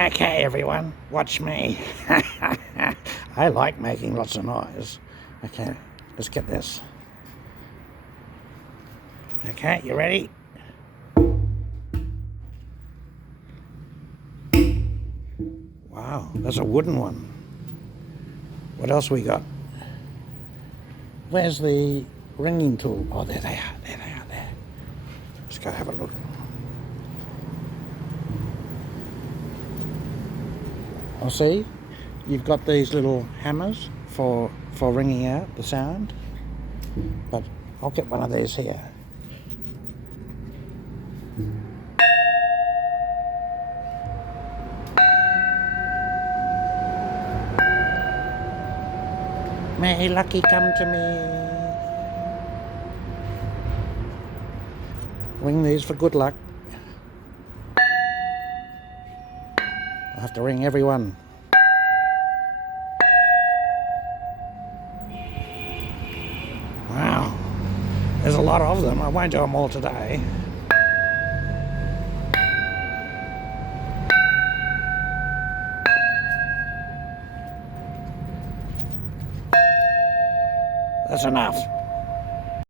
Okay, everyone, watch me. I like making lots of noise. Okay, let's get this. Okay, you ready? Wow, that's a wooden one. What else we got? Where's the ringing tool? Oh, there they are. There they are. There. Let's go have a look. I'll see. You've got these little hammers for ringing out the sound, but I'll get one of these here. May lucky come to me. Ring these for good luck. I have to ring every one. Wow, there's a lot of them. I won't do them all today. That's enough.